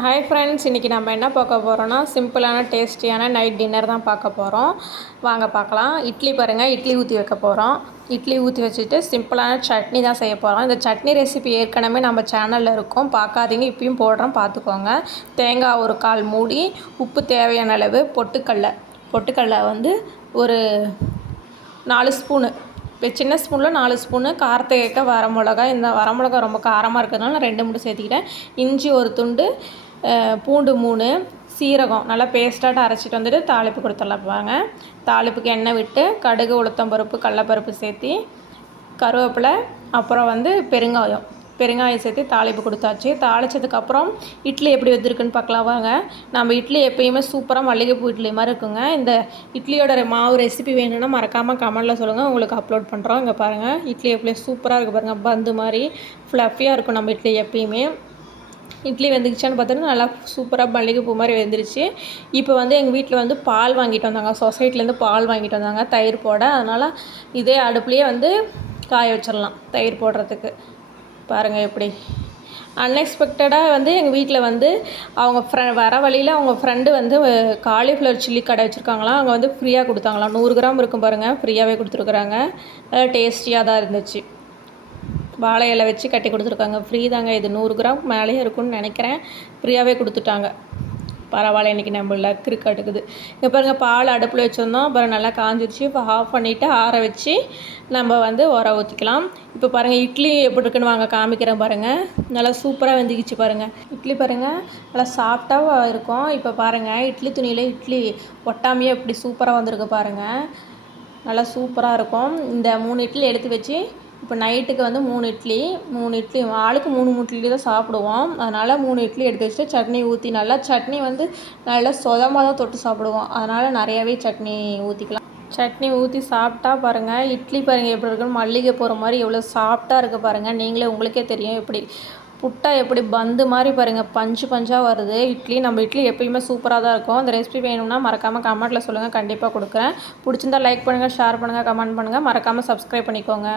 Hi friends, இன்றைக்கி நம்ம என்ன பார்க்க போகிறோன்னா சிம்பிளான டேஸ்டியான நைட் டின்னர் தான் பார்க்க போகிறோம். வாங்க பார்க்கலாம். இட்லி பாருங்கள், இட்லி ஊற்றி வைக்க போகிறோம். இட்லி ஊற்றி வச்சுட்டு சிம்பிளான சட்னி தான் செய்ய போகிறோம். இந்த சட்னி ரெசிபி ஏற்கனவே நம்ம சேனலில் இருக்கும், பார்க்காதீங்க, இப்பயும் போடுறோம், பார்த்துக்கோங்க. தேங்காய் ஒரு 1/4 மூடி, உப்பு தேவையான அளவு, பொட்டுக்கடலை வந்து ஒரு 4 ஸ்பூனு, இப்போ சின்ன ஸ்பூனில் 4 ஸ்பூனு, காரத்துக்கு ஏற்ற வரமிளகா. இந்த வரமிளகா ரொம்ப காரமாக இருக்கிறதுனால நான் 2 மட்டும் சேர்த்துக்கிட்டேன். இஞ்சி ஒரு துண்டு, பூண்டு 3, சீரகம் நல்லா பேஸ்ட்டாக அரைச்சிட்டு வந்துட்டு தாளிப்பு கொடுத்துடலாம். பாருங்க, தாளிப்புக்கு எண்ணெய் விட்டு கடுகு, உளுத்தம்பருப்பு, கடலப்பருப்பு சேர்த்தி, கருவேப்பிலை, அப்புறம் வந்து பெருங்காயம் சேர்த்து தாளிப்பு கொடுத்தாச்சு. தாளித்ததுக்கப்புறம் இட்லி எப்படி வந்திருக்குன்னு பார்க்கலாம் வாங்க. நம்ம இட்லி எப்பயுமே சூப்பராக மல்லிகைப்பூ இட்லி மாதிரி இருக்குங்க. இந்த இட்லியோட மாவு ரெசிபி வேணும்னா மறக்காமல் கமெண்டில் சொல்லுங்கள், உங்களுக்கு அப்லோட் பண்ணுறோம். இங்கே பாருங்கள், இட்லி எப்படி சூப்பராக இருக்குது பாருங்கள், பந்து மாதிரி ஃப்ளஃபியாக இருக்கும் நம்ம இட்லி எப்பயுமே. இட்லி வெந்துக்குச்சான்னு பார்த்தோன்னா நல்லா சூப்பராக மல்லிகைப்பூ மாதிரி வெந்துருச்சு. இப்போ வந்து எங்கள் வீட்டில் வந்து பால் வாங்கிட்டு வந்தாங்க, சொசைட்டிலேருந்து பால் வாங்கிட்டு வந்தாங்க தயிர் போட. அதனால் இதே அடுப்புலேயே வந்து காய வச்சிடலாம் தயிர் போடுறதுக்கு. பாருங்கள் எப்படி அன்எக்ஸ்பெக்டடாக வந்து எங்கள் வீட்டில் வந்து அவங்க வர வழியில் அவங்க ஃப்ரெண்டு வந்து காலிஃப்ளவர் சில்லி கடை வச்சுருக்காங்களாம். அவங்க வந்து ஃப்ரீயாக கொடுத்தாங்களாம். 100 கிராம் இருக்கும் பாருங்கள், ஃப்ரீயாகவே கொடுத்துருக்குறாங்க. நல்லா டேஸ்டியாக தான் இருந்துச்சு. வாழை இலை வச்சு கட்டி கொடுத்துருக்காங்க. ஃப்ரீ தாங்க, இது 100 கிராம் மேலேயே இருக்குன்னு நினைக்கிறேன். ஃப்ரீயாகவே கொடுத்துட்டாங்க. பரவாயில்ல, இன்றைக்கி நம்ம லக் இருக்குது. இங்கே பாருங்கள், பால் அடுப்பில் வச்சுருந்தோம், அப்புறம் நல்லா காஞ்சிருச்சு. இப்போ ஆஃப் பண்ணிவிட்டு ஆற வச்சு நம்ம வந்து உர ஊற்றிக்கலாம். இப்போ பாருங்கள், இட்லி எப்படி இருக்குன்னு வாங்க காமிக்கிறேன் பாருங்கள். நல்லா சூப்பராக வெந்துக்கிச்சு பாருங்கள். இட்லி பாருங்கள், நல்லா சாஃப்டாக இருக்கும். இப்போ பாருங்கள், இட்லி துணியில் இட்லி ஒட்டாமையே எப்படி சூப்பராக வந்திருக்கு பாருங்கள். நல்லா சூப்பராக இருக்கும். இந்த 3 இட்லி எடுத்து வச்சு இப்போ நைட்டுக்கு வந்து 3 இட்லி ஆளுக்கு 3 இட்லி தான் சாப்பிடுவோம். அதனால் 3 இட்லி எடுத்து வச்சுட்டு சட்னி ஊற்றி, நல்லா சட்னி வந்து நல்லா சொதமாக தான் தொட்டு சாப்பிடுவோம். அதனால் நிறையாவே சட்னி ஊற்றிக்கலாம். சட்னி ஊற்றி சாப்பிட்டா பாருங்கள், இட்லி பாருங்கள் எப்படி இருக்குன்னு, மல்லிகை போகிற மாதிரி எவ்வளோ சாஃப்டாக இருக்குது பாருங்கள். நீங்களே உங்களுக்கே தெரியும் எப்படி புட்டா எப்படி பந்து மாதிரி பாருங்கள், பஞ்சாக வருது இட்லி. நம்ம இட்லி எப்பயுமே சூப்பராக தான் இருக்கும். அந்த ரெசிபி வேணும்னா மறக்காமல் கமெண்ட்டில் சொல்லுங்கள், கண்டிப்பாக கொடுக்குறேன். பிடிச்சிருந்தா லைக் பண்ணுங்கள், ஷேர் பண்ணுங்கள், கமெண்ட் பண்ணுங்கள், மறக்காமல் சப்ஸ்கிரைப் பண்ணிக்கோங்க.